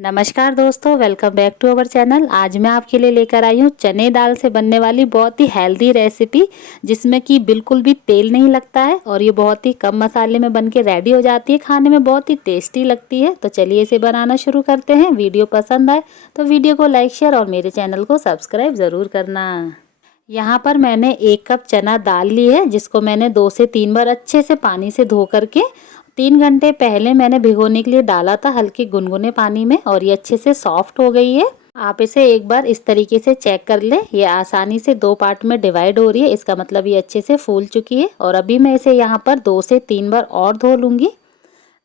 नमस्कार दोस्तों, welcome back to our channel. आज मैं आपके लिए लेकर आई हूँ चने दाल से बनने वाली बहुत ही हेल्दी रेसिपी, जिसमें कि बिल्कुल भी तेल नहीं लगता है और ये बहुत ही कम मसाले में बनके रेडी हो जाती है। खाने में बहुत ही टेस्टी लगती है। तो चलिए इसे बनाना शुरू करते हैं। वीडियो पसंद आए तो वीडियो को लाइक, शेयर और मेरे चैनल को सब्सक्राइब ज़रूर करना। यहाँ पर मैंने 1 कप चना दाल ली है, जिसको मैंने 2 से 3 बार अच्छे से पानी से धो करके 3 घंटे पहले मैंने भिगोने के लिए डाला था हल्के गुनगुने पानी में, और ये अच्छे से सॉफ्ट हो गई है। आप इसे एक बार इस तरीके से चेक कर लें। ये आसानी से 2 पार्ट में डिवाइड हो रही है, इसका मतलब ये अच्छे से फूल चुकी है। और अभी मैं इसे यहाँ पर 2 से 3 बार और धो लूँगी।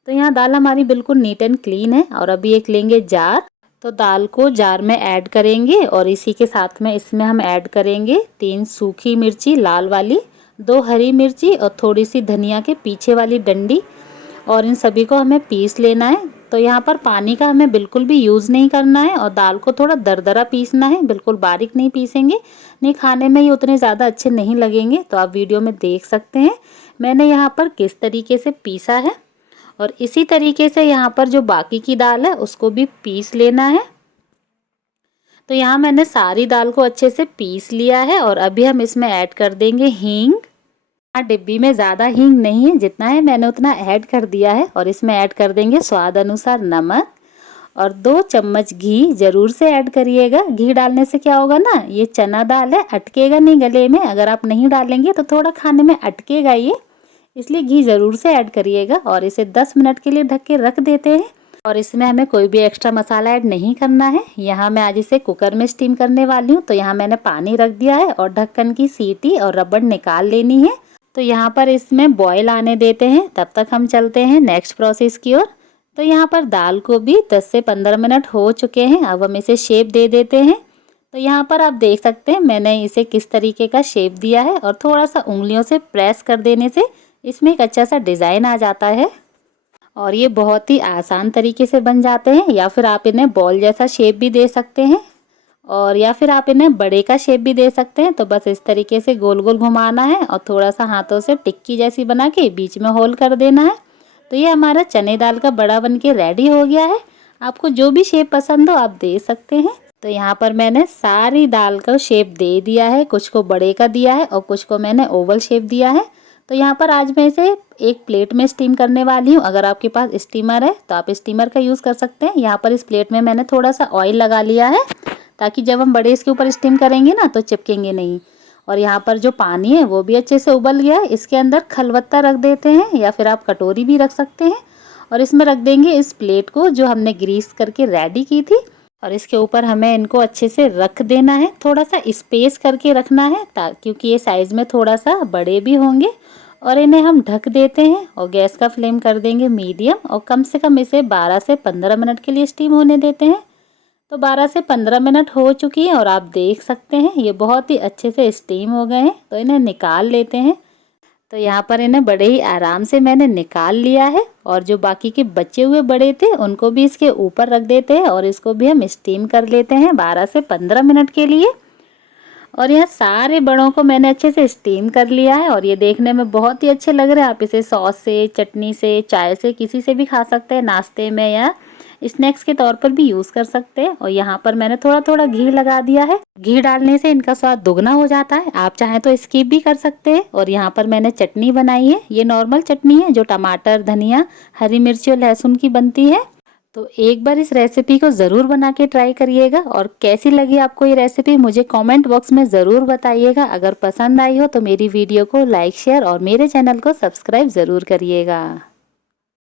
तो यहाँ दाल हमारी बिल्कुल नीट एंड क्लीन है। और अभी एक लेंगे जार, तो दाल को जार में ऐड करेंगे और इसी के साथ में इसमें हम ऐड करेंगे 3 सूखी मिर्ची लाल वाली, 2 हरी मिर्ची और थोड़ी सी धनिया के पीछे वाली डंडी, और इन सभी को हमें पीस लेना है। तो यहाँ पर पानी का हमें बिल्कुल भी यूज़ नहीं करना है और दाल को थोड़ा दरदरा पीसना है, बिल्कुल बारीक नहीं पीसेंगे, नहीं खाने में ये उतने ज़्यादा अच्छे नहीं लगेंगे। तो आप वीडियो में देख सकते हैं मैंने यहाँ पर किस तरीके से पीसा है। और इसी तरीके से यहाँ पर जो बाकी की दाल है उसको भी पीस लेना है। तो यहाँ मैंने सारी दाल को अच्छे से पीस लिया है और अभी हम इसमें ऐड कर देंगे हींग। डिब्बी में ज़्यादा हींग नहीं है, जितना है मैंने उतना ऐड कर दिया है। और इसमें ऐड कर देंगे स्वाद अनुसार नमक और 2 चम्मच घी ज़रूर से ऐड करिएगा। घी डालने से क्या होगा ना, ये चना दाल है, अटकेगा नहीं गले में। अगर आप नहीं डालेंगे तो थोड़ा खाने में अटकेगा ये, इसलिए घी ज़रूर से ऐड करिएगा। और इसे 10 मिनट के लिए ढक के रख देते हैं। और इसमें हमें कोई भी एक्स्ट्रा मसाला ऐड नहीं करना है। यहाँ मैं आज इसे कुकर में स्टीम करने वाली हूँ। तो यहाँ मैंने पानी रख दिया है और ढक्कन की सीटी और रबड़ निकाल लेनी है। तो यहाँ पर इसमें बॉयल आने देते हैं, तब तक हम चलते हैं नेक्स्ट प्रोसेस की ओर। तो यहाँ पर दाल को भी 10 से 15 मिनट हो चुके हैं। अब हम इसे शेप दे देते हैं। तो यहाँ पर आप देख सकते हैं मैंने इसे किस तरीके का शेप दिया है, और थोड़ा सा उंगलियों से प्रेस कर देने से इसमें एक अच्छा सा डिज़ाइन आ जाता है। और ये बहुत ही आसान तरीके से बन जाते हैं। या फिर आप इन्हें बॉल जैसा शेप भी दे सकते हैं, और या फिर आप इन्हें बड़े का शेप भी दे सकते हैं। तो बस इस तरीके से गोल गोल घुमाना है और थोड़ा सा हाथों से टिक्की जैसी बना के बीच में होल कर देना है। तो ये हमारा चने दाल का बड़ा बन के रेडी हो गया है। आपको जो भी शेप पसंद हो आप दे सकते हैं। तो यहाँ पर मैंने सारी दाल का शेप दे दिया है, कुछ को बड़े का दिया है और कुछ को मैंने ओवल शेप दिया है। तो यहाँ पर आज मैं इसे एक प्लेट में स्टीम करने वाली हूँ। अगर आपके पास स्टीमर है तो आप स्टीमर का यूज़ कर सकते हैं। यहाँ पर इस प्लेट में मैंने थोड़ा सा ऑयल लगा लिया है, ताकि जब हम बड़े इसके ऊपर स्टीम करेंगे ना तो चिपकेंगे नहीं। और यहाँ पर जो पानी है वो भी अच्छे से उबल गया है। इसके अंदर खलबत्ता रख देते हैं, या फिर आप कटोरी भी रख सकते हैं। और इसमें रख देंगे इस प्लेट को जो हमने ग्रीस करके रेडी की थी। और इसके ऊपर हमें इनको अच्छे से रख देना है, थोड़ा सा स्पेस करके रखना है, क्योंकि ये साइज़ में थोड़ा सा बड़े भी होंगे। और इन्हें हम ढक देते हैं और गैस का फ्लेम कर देंगे मीडियम, और कम से कम इसे 12 से 15 मिनट के लिए स्टीम होने देते हैं। तो 12 से 15 मिनट हो चुकी है और आप देख सकते हैं ये बहुत ही अच्छे से स्टीम हो गए हैं। तो इन्हें निकाल लेते हैं। तो यहाँ पर इन्हें बड़े ही आराम से मैंने निकाल लिया है। और जो बाकी के बचे हुए बड़े थे उनको भी इसके ऊपर रख देते हैं और इसको भी हम स्टीम कर लेते हैं 12 से 15 मिनट के लिए। और यहाँ सारे बड़ों को मैंने अच्छे से स्टीम कर लिया है और ये देखने में बहुत ही अच्छे लग रहे हैं। आप इसे सॉस से, चटनी से, चाय से, किसी से भी खा सकते हैं, नाश्ते में या स्नैक्स के तौर पर भी यूज़ कर सकते हैं। और यहाँ पर मैंने थोड़ा थोड़ा घी लगा दिया है। घी डालने से इनका स्वाद दुगना हो जाता है। आप चाहें तो स्किप भी कर सकते हैं। और यहाँ पर मैंने चटनी बनाई है। ये नॉर्मल चटनी है जो टमाटर, धनिया, हरी मिर्ची और लहसुन की बनती है। तो एक बार इस रेसिपी को ज़रूर बना के ट्राई करिएगा। और कैसी लगी आपको ये रेसिपी मुझे कमेंट बॉक्स में ज़रूर बताइएगा। अगर पसंद आई हो तो मेरी वीडियो को लाइक, शेयर और मेरे चैनल को सब्सक्राइब ज़रूर करिएगा।